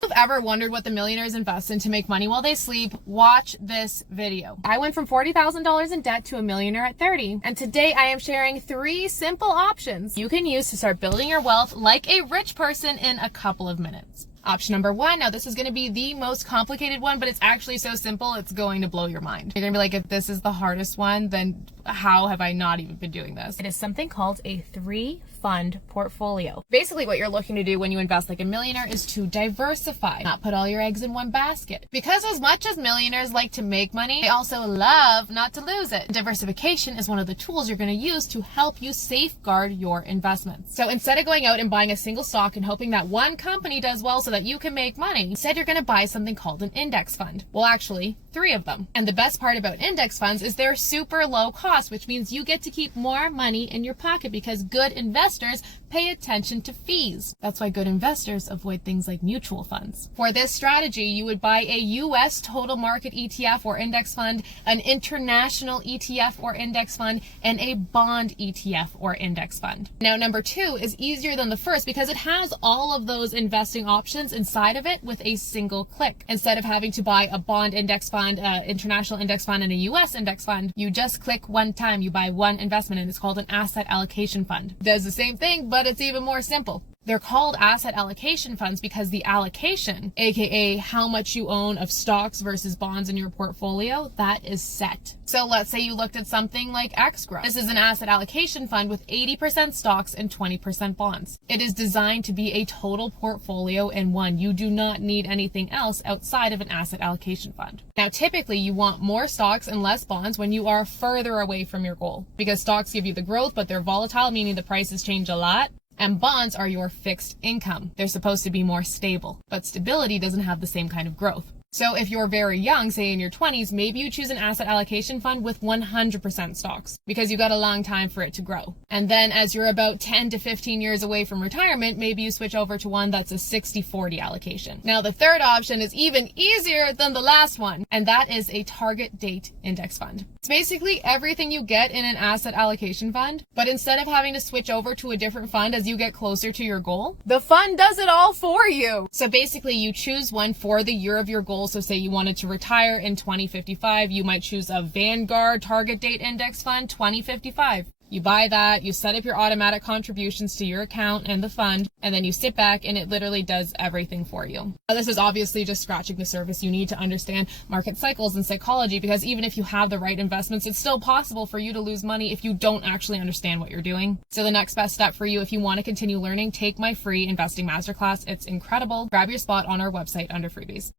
If you've ever wondered what the millionaires invest in to make money while they sleep, watch this video. I went from $40,000 in debt to a millionaire at 30, and today I am sharing 3 simple options you can use to start building your wealth like a rich person in a couple of minutes. Option number 1, now this is going to be the most complicated one, but it's actually so simple, it's going to blow your mind. You're going to be like, if this is the hardest one, then how have I not even been doing this? It is something called a 3-fund portfolio. Basically what you're looking to do when you invest like a millionaire is to diversify, not put all your eggs in one basket. Because as much as millionaires like to make money, they also love not to lose it. Diversification is one of the tools you're going to use to help you safeguard your investments. So instead of going out and buying a single stock and hoping that one company does well so that you can make money, instead you're going to buy something called an index fund. Well, actually 3 of them. And the best part about index funds is they're super low cost, which means you get to keep more money in your pocket because good investors pay attention to fees. That's why good investors avoid things like mutual funds. For this strategy, you would buy a US total market ETF or index fund, an international ETF or index fund, and a bond ETF or index fund. Now, number 2 is easier than the first because it has all of those investing options inside of it with a single click. Instead of having to buy a bond index fund, international index fund, and a US index fund, you just click one time, you buy one investment, and it's called an asset allocation fund. It does the same thing, but it's even more simple. They're called asset allocation funds because the allocation, aka how much you own of stocks versus bonds in your portfolio, that is set. So let's say you looked at something like XGRO. This is an asset allocation fund with 80% stocks and 20% bonds. It is designed to be a total portfolio in one. You do not need anything else outside of an asset allocation fund. Now, typically you want more stocks and less bonds when you are further away from your goal, because stocks give you the growth, but they're volatile, meaning the prices change a lot. And bonds are your fixed income. They're supposed to be more stable, but stability doesn't have the same kind of growth. So if you're very young, say in your 20s, maybe you choose an asset allocation fund with 100% stocks because you got a long time for it to grow. And then as you're about 10 to 15 years away from retirement, maybe you switch over to one that's a 60-40 allocation. Now, the third option is even easier than the last one, and that is a target date index fund. It's basically everything you get in an asset allocation fund, but instead of having to switch over to a different fund as you get closer to your goal, the fund does it all for you. So basically you choose one for the year of your goal. So say you wanted to retire in 2055, you might choose a Vanguard target date index fund 2055. You buy that, you set up your automatic contributions to your account and the fund, and then you sit back and it literally does everything for you. Now, this is obviously just scratching the surface. You need to understand market cycles and psychology because even if you have the right investments, it's still possible for you to lose money if you don't actually understand what you're doing. So the next best step for you, if you want to continue learning, take my free investing masterclass. It's incredible. Grab your spot on our website under freebies.